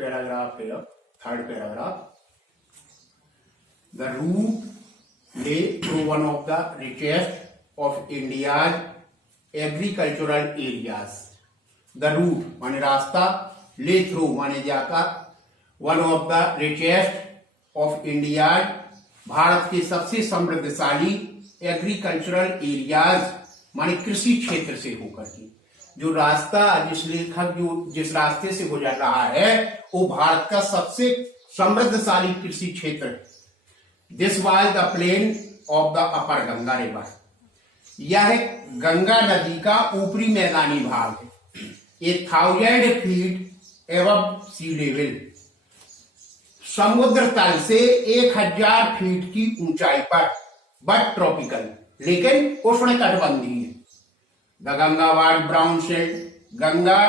paragraph here, third paragraph. The route lay through one of the richest of India's agricultural areas. The route माने रास्ता, lay through माने जाता, one of the richest of India's Bharat के सबसे समृद्धशाली agricultural areas माने कृषि क्षेत्र से होकर के जो रास्ता जिस रास्ते से गुजर रहा है वो भारत का सबसे समृद्धशाली कृषि क्षेत्र है. This was the plain of the upper Ganga river. यह गंगा नदी का ऊपरी मैदानी भाग है. 1000 फीट एबव सी लेवल, समुद्र तल से 1000 फीट की ऊंचाई पर, बट ट्रॉपिकल लेकिन उष्णकटिबंधीय. The Ganga what brown shelled, Ganga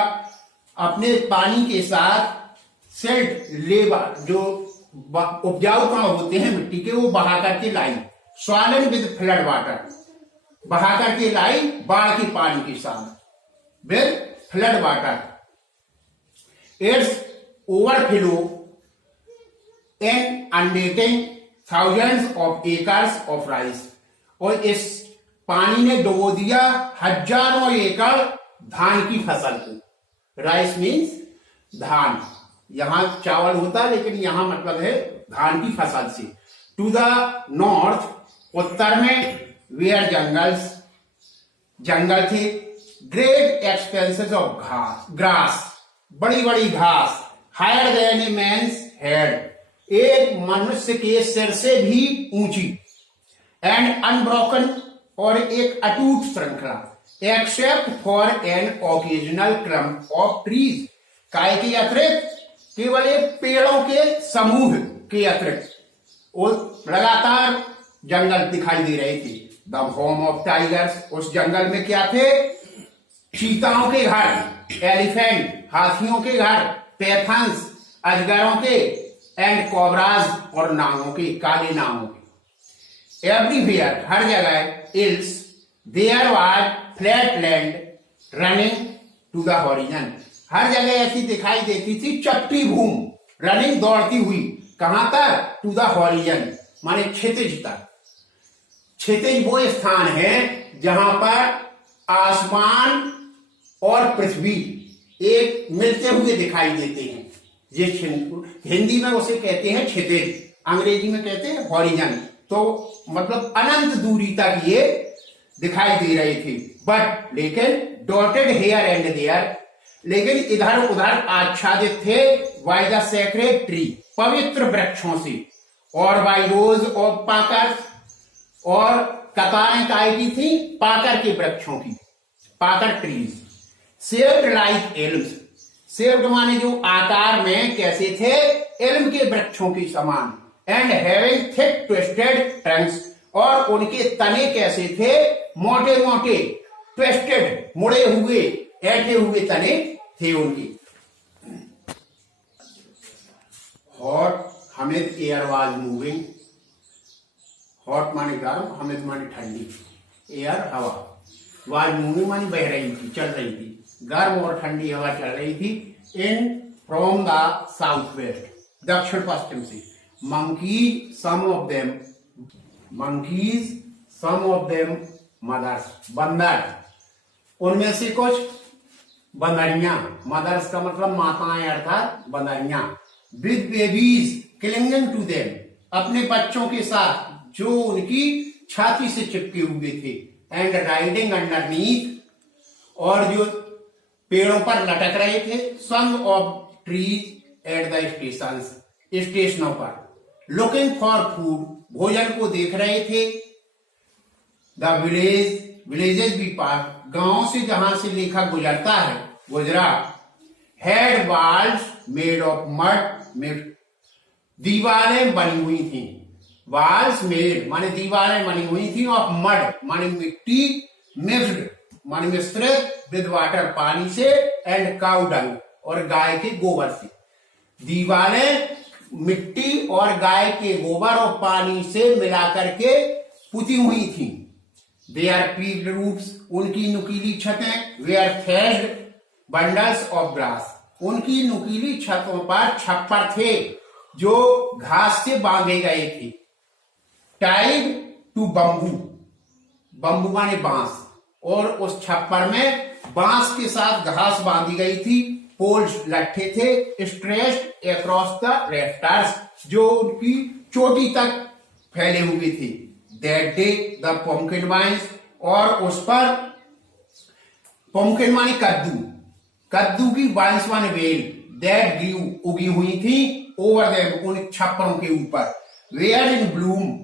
अपने पानी के साथ शेल्ड लेबर जो उपजाऊ कण होते हैं मिट्टी के वो बहा करके लाई. स्वालन विद फ्लड वाटर, बहा करके लाई बाढ़ के पानी के साथ with flood water. It's overflow inundating thousands of acres of rice, और इस पानी ने डुबो दिया हजारों एकड़ धान की फसल को. राइस मीन्स धान, यहां चावल होता है लेकिन यहां मतलब है धान की फसल से. टू द नॉर्थ, उत्तर में वेयर जंगल थे. ग्रेट एक्सपेंसेस ऑफ ग्रास, बड़ी बड़ी घास. हायर देन ए मैन्स हेड, एक मनुष्य के सिर से भी ऊंची. एंड अनब्रोकन, और एक अटूट श्रृंखला. Except for an occasional clump of trees, काय के अतिरिक्त केवल एक पेड़ों के समूह के अतिरिक्त वो लगातार जंगल दिखाई दे रहे थे. द होम ऑफ टाइगर्स, उस जंगल में क्या थे? चीताओं के घर, एलिफेंट हाथियों के घर, पैथन्स अजगरों के, एंड कोबराज और नागों के, काले नागों के. एवरीवेयर, हर जगह. Else there was flat land running to the horizon, हर जगह ऐसी दिखाई देती थी चपटी भूमि, रनिंग दौड़ती हुई. कहां तक? टू द हॉरिजन माने क्षितिज तक. क्षितिज वो स्थान है जहां पर आसमान और पृथ्वी एक मिलते हुए दिखाई देते हैं. ये हिंदी में उसे कहते हैं क्षितिज, अंग्रेजी में कहते हैं हॉरिजन. तो मतलब अनंत दूरी तक ये दिखाई दे रहे थे. बट लेकिन डॉटेड हेयर एंड देयर, लेकिन इधर उधर आच्छादित थे. बाय द सेक्रेड ट्री, पवित्र वृक्षों से. और बाय रोज ऑफ पाकर, और कतारें काय की थी? पाकर के वृक्षों की, पाकर trees. Shaped like elms, shaped माने जो आकार में कैसे थे? एल्म के वृक्षों के समान. And having thick twisted Trunks, और उनके तने कैसे थे? मोटे मोटे, ट्विस्टेड मुड़े हुए, ऐठे हुए तने थे उनकी. Hot Hamid air was moving, hot माने गर्म, हमिद माने ठंडी, एयर हवा, वाज मूविंग माने बह रही थी, चल रही थी. गर्म और ठंडी हवा चल रही थी. In from the south west, दक्षिण पश्चिम से. monkeys some of them mothers, बंदर, उनमें से कुछ बंदरियां. मदर्स का मतलब माताएं अर्थात बंदरियां. With babies clinging to them, अपने बच्चों के साथ जो उनकी छाती से चिपके हुए थे. एंड राइडिंग अंडरनीथ, और जो पेड़ों पर लटक रहे थे. Some of trees at the station, स्टेशनों पर. लुकिंग फॉर फूड, भोजन को देख रहे थे. द विलेजेस भी पास, गांव से जहां से लेखा गुजरता है, गुजरा. Had walls made of mud, दीवारें बनी हुई थी. वॉल्स मेड माने दीवारें बनी हुई थी. ऑफ मड माने मिट्टी, मिक्स्ड माने मिश्रित, विद वाटर पानी से, एंड काउ डंग और गाय के गोबर से. दीवारें मिट्टी और गाय के गोबर और पानी से मिलाकर के पुती हुई थी. देयर पीक्ड रूफ्स, उनकी नुकीली छतें. वेयर थ्रेस्ड बंडल्स ऑफ ग्रास, उनकी नुकीली छतों पर छप्पर थे जो घास से बांधे गए थे। टाइड टू बम्बू, बम्बू माने बांस, और उस छप्पर में बांस के साथ घास बांधी गई थी। पोल्स लट्ठे थे स्ट्रेस्ड अक्रॉस द रेफ्टर्स, जो उनकी चोटी तक फैले हुए थे। That day the pumpkin vines, और उस पर पम्पकिन माने कद्दू, कद्दू की वाइन्स माने बेल, दैट ग्रू उगी हुई थी ओवर देम उन छप्परों के ऊपर। वेयर इन ब्लूम,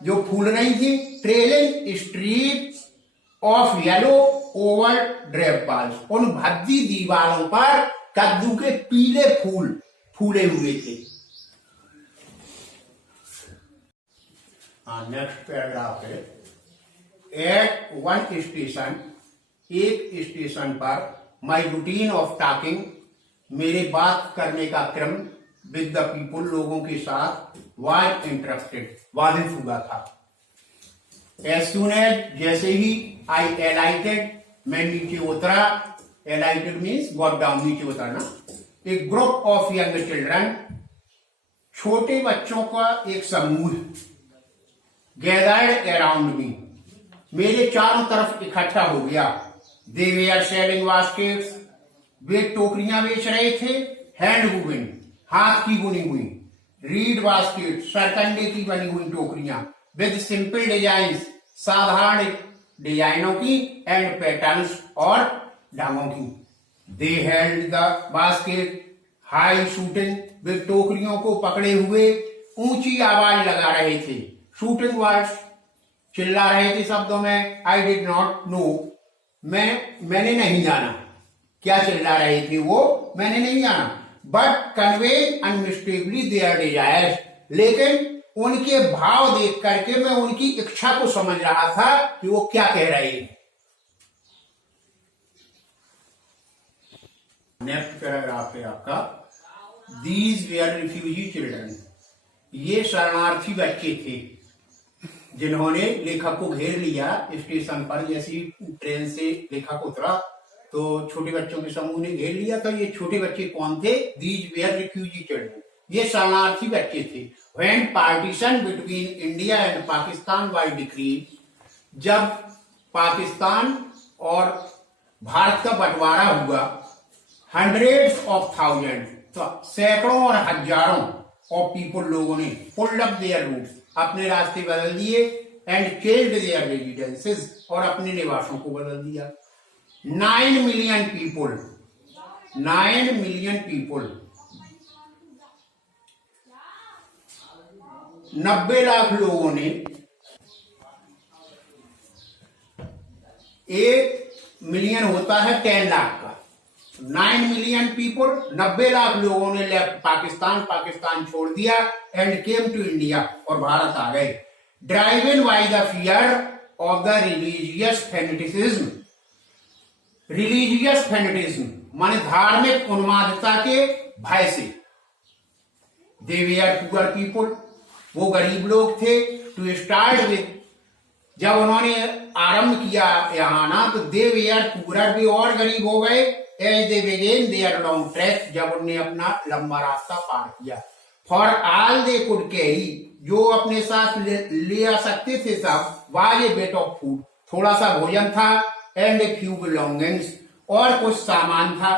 जो फूल रही थी। Trailing strips of yellow over drape walls, उन भद्दी दीवारों पर कद्दू के पीले फूल फूले हुए थे। नेक्स्ट पैराग्राफ है। एट वन स्टेशन, एक स्टेशन पर, माई रूटीन ऑफ टॉकिंग, मेरे बात करने का क्रम, विद द पीपुल, लोगों के साथ, वाज इंटरप्टेड, बाधित हुआ था। एज सून एज, जैसे ही, आई एलाइटेड, मैं नीचे उतरा, एलाइटेड मीन्स गॉट डाउन, नीचे उतरना। ए ग्रुप ऑफ यंग चिल्ड्रन, छोटे बच्चों का एक समूह, गैदर्ड अराउंड मी, मेरे चारों तरफ इकट्ठा हो गया। दे वेयर सेलिंग बास्केट्स, वे टोकरियां बेच रहे थे। हैंड वुवन, हाथ की बुनी हुई। रीड बास्केट, सरकंडे की बनी हुई टोकरियां। विद सिंपल डिजाइन, साधारण डिजाइनों की। एंड पैटर्न्स, और ढंगों की। They held the basket high shooting, वे टोकरियों को पकड़े हुए ऊंची आवाज लगा रहे थे। शूटिंग वर्ड्स, चिल्ला रहे थे शब्दों में। आई डिड नॉट नो, मैंने नहीं जाना क्या चिल्ला रहे थे वो, मैंने नहीं जाना। बट कन्वे अनमिस्टेकली देयर डिजायर्स, लेकिन उनके भाव देख करके मैं उनकी इच्छा को समझ रहा था कि वो क्या कह रहे हैं। नेक्स्ट पैराग्राफ है आपका। दीज वेयर रिफ्यूजी चिल्ड्रन, ये शरणार्थी बच्चे थे जिन्होंने लेखक को घेर लिया स्टेशन पर। जैसी ट्रेन से लेखक उतरा तो छोटे बच्चों के समूह ने घेर लिया। तो ये छोटे बच्चे कौन थे? दीज वेयर रिफ्यूजी चिल्ड्रन, ये शरणार्थी बच्चे थे। When partition between India and Pakistan was decreed, जब पाकिस्तान और भारत का बंटवारा हुआ, हंड्रेड्स ऑफ थाउजेंड, तो सैकड़ों और हजारों ऑफ पीपल, लोगों ने पुल्ड अप देयर रूट्स, अपने रास्ते बदल दिए। एंड चेंज्ड देयर रेजिडेंसेस, और अपने निवासों को बदल दिया। 9 million people, 9 million people, 90 lakh लोगों ने, 1 मिलियन होता है 10 लाख का। 9 मिलियन पीपल, 90 लाख लोगों ने लेफ्ट पाकिस्तान, पाकिस्तान छोड़ दिया। एंड केम टू इंडिया, और भारत आ गए। Driven by the fear of the religious fanaticism, religious fanatism माने धार्मिक उन्मादता के भय से। दे वेयर पुअर पीपल, वो गरीब लोग थे। टू स्टार्ट विद, जब उन्होंने आरंभ किया यहाँ आना, तो दे वेयर पुअर, भी और गरीब हो गए। As they began their long track, जब उन्होंने अपना लंबा रास्ता पार किया। For all they could carry, जो अपने साथ ले आ सकते थे सब। Was a bit of food, थोड़ा सा भोजन था। एंड ए फ्यू बिलोंगिंग्स, और कुछ सामान था।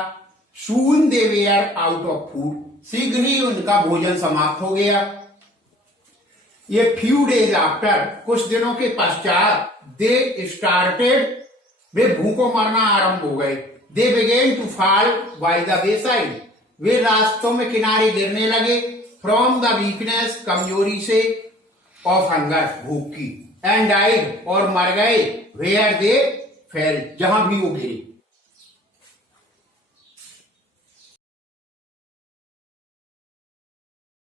सून दे वेयर आउट ऑफ फूड, शीघ्र ही उनका भोजन समाप्त हो गया। ये फ्यू डेज आफ्टर, कुछ दिनों के पश्चात, दे स्टार्टेड, वे भूखों मरना आरंभ हो गए। They began to fall by the wayside, वे रास्तों में किनारे गिरने लगे। फ्रॉम द वीकनेस, कमजोरी से। ऑफ हंगर, भूख की। एंड डाइड, और मर गए। वेयर दे फेल, जहां भी वो गिरे।